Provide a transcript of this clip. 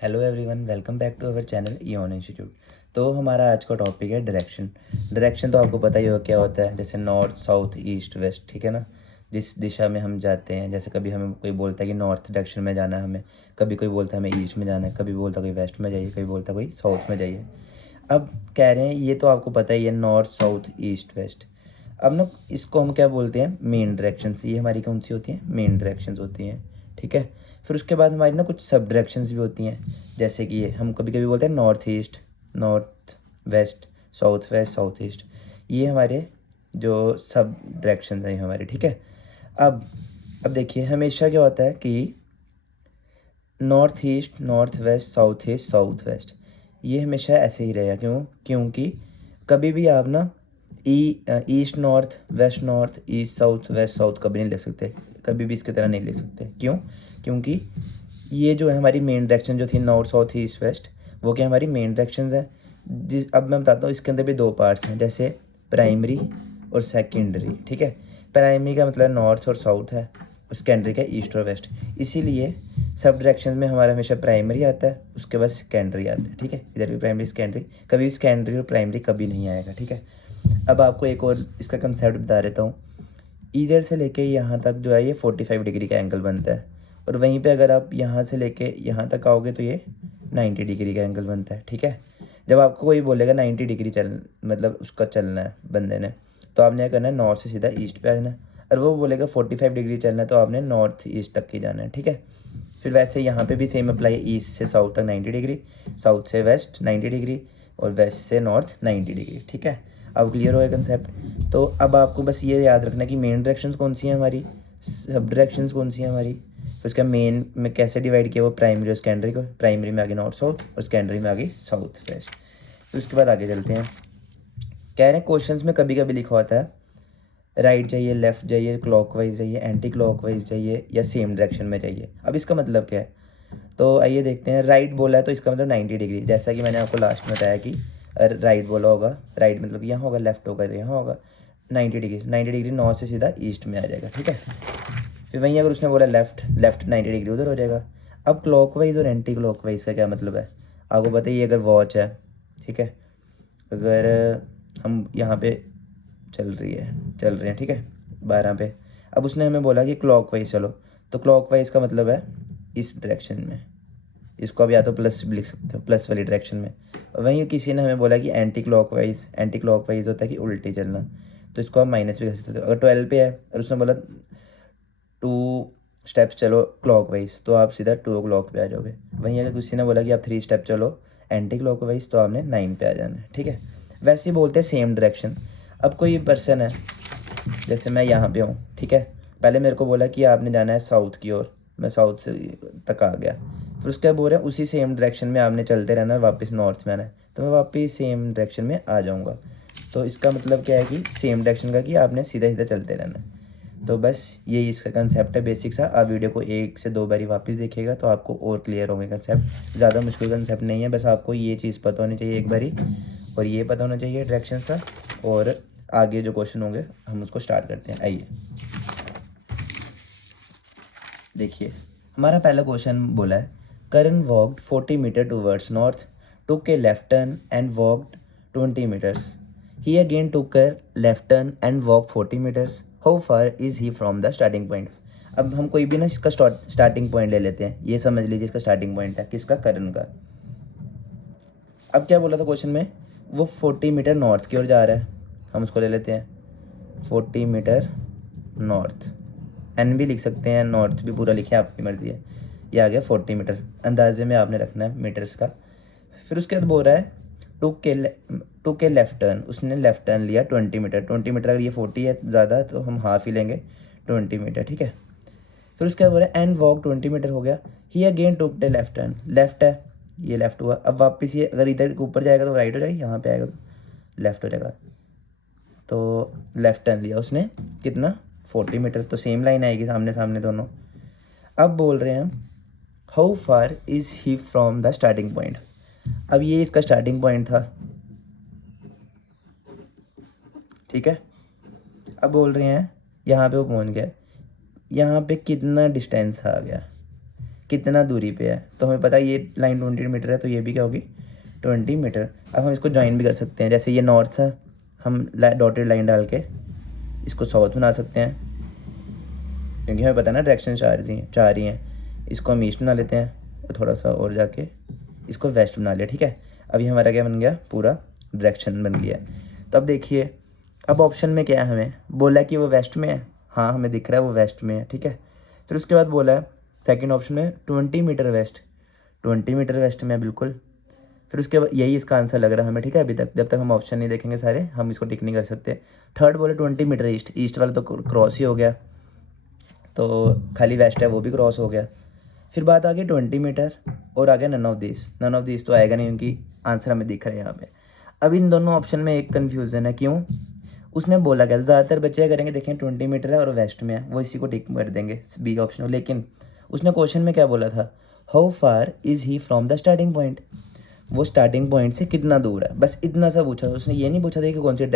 Hello everyone, welcome back to our channel Eon institute. तो हमारा आज का टॉपिक है डायरेक्शन। डायरेक्शन तो आपको पता ही होगा क्या होता है, जैसे नॉर्थ, साउथ, ईस्ट, वेस्ट, ठीक है ना। जिस दिशा में हम जाते हैं, जैसे कभी हमें कोई बोलता है कि नॉर्थ डायरेक्शन में जाना है हमें, कभी कोई बोलता है हमें ईस्ट में जाना है, कभी बोलता है कोई वेस्ट में जाइए, कभी बोलता है कोई साउथ में जाइए। अब कह रहे हैं, ये तो आपको पता ही है, नॉर्थ, साउथ, ईस्ट, वेस्ट। अब ना इसको हम क्या बोलते हैं, मेन डायरेक्शंस। ये हमारी कौन सी होती हैं, मेन डायरेक्शंस होती हैं, ठीक है। फिर उसके बाद हमारी ना कुछ सब डायरेक्शंस भी होती हैं, जैसे कि ये हम कभी कभी बोलते हैं north east, north west, south west, south east. ये हमारे जो सब डायरेक्शंस हैं हमारे, ठीक है। अब अब देखिए, हमेशा क्या होता है कि north east, north west, south east, south west, ये हमेशा ऐसे ही रहेगा। क्योंकि कभी भी आप ना east north, west north, east south, west south कभी नहीं ले सकते, कभी भी इसकी तरह नहीं ले सकते। क्योंकि ये जो है हमारी मेन डायरेक्शन जो थी, नॉर्थ साउथ ईस्ट वेस्ट, वो क्या हमारी मेन डायरेक्शंस हैं। अब मैं बताता हूँ, इसके अंदर भी दो पार्ट्स हैं, जैसे प्राइमरी और सेकेंडरी, ठीक है। प्राइमरी का मतलब नॉर्थ और साउथ है, और सेकेंडरी का ईस्ट और वेस्ट। इसीलिए सब डायरेक्शन में हमारा हमेशा प्राइमरी आता है, उसके बाद सेकेंडरी आता है, ठीक है। इधर भी प्राइमरी सेकेंडरी, कभी भी सेकेंडरी और प्राइमरी कभी नहीं आएगा, ठीक है। अब आपको एक और इसका कंसेप्ट बता देता हूँ। इधर से लेके यहाँ तक जो है ये 45 डिग्री का एंगल बनता है, और वहीं पे अगर आप यहाँ से लेके यहाँ तक आओगे तो ये 90 डिग्री का एंगल बनता है, ठीक है। जब आपको कोई बोलेगा 90 डिग्री चल, मतलब उसका चलना है बंदे ने, तो आपने क्या करना है, नॉर्थ से सीधा ईस्ट पे आ जाना है। और वो बोलेगा 45 डिग्री चलना है, तो आपने नॉर्थ ईस्ट तक ही जाना है, ठीक है। फिर वैसे यहाँ पे भी सेम अप्लाई है, ईस्ट से साउथ तक 90 डिग्री, साउथ से वेस्ट 90 डिग्री, और वेस्ट से नॉर्थ 90 डिग्री, ठीक है। अब क्लियर हो गया कंसेप्ट। तो अब आपको बस ये याद रखना कि मेन डायरेक्शंस कौन सी हैं हमारी, सब डायरेक्शंस कौन सी हैं हमारी। तो उसका मेन में कैसे डिवाइड किया, वो प्राइमरी और सेकेंडरी को, प्राइमरी में आगे नॉर्थ साउथ और सेकेंडरी में आगे साउथ वेस्ट। फिर उसके बाद आगे चलते हैं। कह रहे हैं क्वेश्चंस में कभी कभी लिखा होता है राइट जाइए, लेफ्ट जाइए, क्लॉकवाइज जाइए, एंटी क्लॉकवाइज जाइए, या सेम डायरेक्शन में जाइए। अब इसका मतलब क्या है, तो आइए देखते हैं। राइट बोला है तो इसका मतलब 90 डिग्री, जैसा कि मैंने आपको लास्ट में बताया कि राइट बोला होगा, राइट मतलब यहाँ होगा, लेफ्ट होगा तो यहाँ होगा। 90 डिग्री, 90 डिग्री नॉर्थ से सीधा ईस्ट में आ जाएगा, ठीक है। फिर वहीं अगर उसने बोला लेफ्ट, लेफ्ट 90 डिग्री उधर हो जाएगा। अब क्लॉकवाइज और एंटी क्लॉकवाइज का क्या मतलब है, आपको बताइए। अगर वॉच है, ठीक है, अगर हम यहाँ पे चल रहे हैं, ठीक है, 12 पे। अब उसने हमें बोला कि क्लॉकवाइज चलो, तो क्लॉकवाइज का मतलब है इस डायरेक्शन में। इसको आप या तो प्लस भी लिख सकते हो, प्लस वाली डायरेक्शन में। और वहीं किसी ने हमें बोला कि एंटी क्लॉकवाइज, एंटी क्लॉकवाइज होता है कि उल्टी चलना, तो इसको आप माइनस भी कर सकते हो। अगर 12 पे है और उसने बोला 2 स्टेप्स चलो क्लॉकवाइज, तो आप सीधा 2 o'clock पे आ जाओगे। वहीं अगर किसी ने बोला कि आप 3 स्टेप चलो एंटी क्लॉकवाइज, तो आपने 9 पे आ जाना है, ठीक है। वैसे ही बोलते हैं सेम डायरेक्शन। अब कोई पर्सन है, जैसे मैं यहाँ पे हूँ, ठीक है, पहले मेरे को बोला कि आपने जाना है साउथ की ओर, मैं साउथ से तक आ गया। फिर उसके बाद बोल रहे हैं उसी सेम डायरेक्शन में आपने चलते रहना है, वापस नॉर्थ में आना है, तो मैं वापस सेम डायरेक्शन में आ जाऊँगा। तो इसका मतलब क्या है कि सेम डायरेक्शन का, कि आपने सीधा सीधा चलते रहना है। तो बस यही इसका कंसेप्ट है, बेसिक सा। आप वीडियो को 1 से 2 बारी वापस देखिएगा तो आपको और क्लियर होंगे कंसेप्ट। ज़्यादा मुश्किल कंसेप्ट नहीं है, बस आपको ये चीज़ पता होनी चाहिए एक बारी, और ये पता होना चाहिए डायरेक्शंस का। और आगे जो क्वेश्चन होंगे हम उसको स्टार्ट करते हैं। आइए देखिए, हमारा पहला क्वेश्चन बोला है, Karan walked 40 metre towards north, took a left turn and walked 20 metres. He again took a left turn and walk 40 metres. How far is he from the starting point. अब हम कोई भी ना इसका स्टार्टिंग पॉइंट ले लेते हैं। ये समझ लीजिए इसका स्टार्टिंग पॉइंट है किसका, करण का। अब क्या बोला था क्वेश्चन में, वो 40 मीटर नॉर्थ की ओर जा रहा है, हम उसको ले लेते हैं 40 मीटर नॉर्थ। एन भी लिख सकते हैं, नॉर्थ भी पूरा लिखे, आपकी मर्जी है। ये आ गया 40 मीटर, अंदाजे में आपने रखना है मीटर्स का। फिर उसके बाद बोल रहा है टू के लेफ्ट टर्न, उसने लेफ्ट टर्न लिया 20 मीटर। 20 मीटर, अगर ये 40 है ज़्यादा तो हम हाफ ही लेंगे, 20 मीटर, ठीक है। फिर उसके बाद बोल रहा है एंड वॉक 20 मीटर हो गया। He again took the left turn, left है, ये लेफ्ट हुआ। अब वापस ये अगर इधर के ऊपर जाएगा तो राइट हो जाएगी, यहाँ पे आएगा तो लेफ्ट हो जाएगा। तो लेफ्ट टर्न लिया उसने, कितना, 40 मीटर। तो सेम लाइन आएगी, सामने सामने दोनों। अब बोल रहे हैं how far is he from the starting point. अब ये इसका स्टार्टिंग पॉइंट था, ठीक है। अब बोल रहे हैं यहाँ पे वो पहुँच गया, यहाँ पे कितना डिस्टेंस आ गया, कितना दूरी पे है, तो हमें पता है ये लाइन 20 मीटर है, तो ये भी क्या होगी 20 मीटर। अब हम इसको ज्वाइन भी कर सकते हैं, जैसे ये नॉर्थ है, हम डॉटेड लाइन डाल के इसको साउथ बना सकते हैं, क्योंकि हमें पता है ना डायरेक्शन चाह रही हैं। इसको हम ईस्ट बना लेते हैं, और थोड़ा सा और जाके इसको वेस्ट बना लिया, ठीक है। अभी हमारा क्या बन गया, पूरा डायरेक्शन बन गया। तो अब देखिए, अब ऑप्शन में क्या है, हमें बोला है कि वो वेस्ट में है, हाँ हमें दिख रहा है वो वेस्ट में है, ठीक है। फिर उसके बाद बोला है सेकंड ऑप्शन में 20 मीटर वेस्ट, 20 मीटर वेस्ट में है बिल्कुल। फिर उसके बाद यही इसका आंसर लग रहा है हमें, ठीक है। अभी तक जब तक हम ऑप्शन नहीं देखेंगे सारे, हम इसको टिक नहीं कर सकते। थर्ड बोले 20 मीटर ईस्ट, ईस्ट वाला तो क्रॉस ही हो गया, तो खाली वेस्ट है वो भी क्रॉस हो गया। फिर बात आ गई 20 मीटर, और आ गया नन ऑफ दिस तो आएगा नहीं, क्योंकि आंसर हमें दिख रहा है यहाँ पे। अब इन दोनों ऑप्शन में एक कन्फ्यूज़न है, क्यों, उसने बोला क्या, ज़्यादातर बच्चे करेंगे, देखें 20 मीटर है और वेस्ट में है, वो इसी को टिक कर देंगे बी ऑप्शन में। लेकिन उसने क्वेश्चन में क्या बोला था, how far is he from the starting point, वो स्टार्टिंग पॉइंट से कितना दूर है, बस इतना सा पूछा। उसने ये नहीं पूछा था कि कौन सी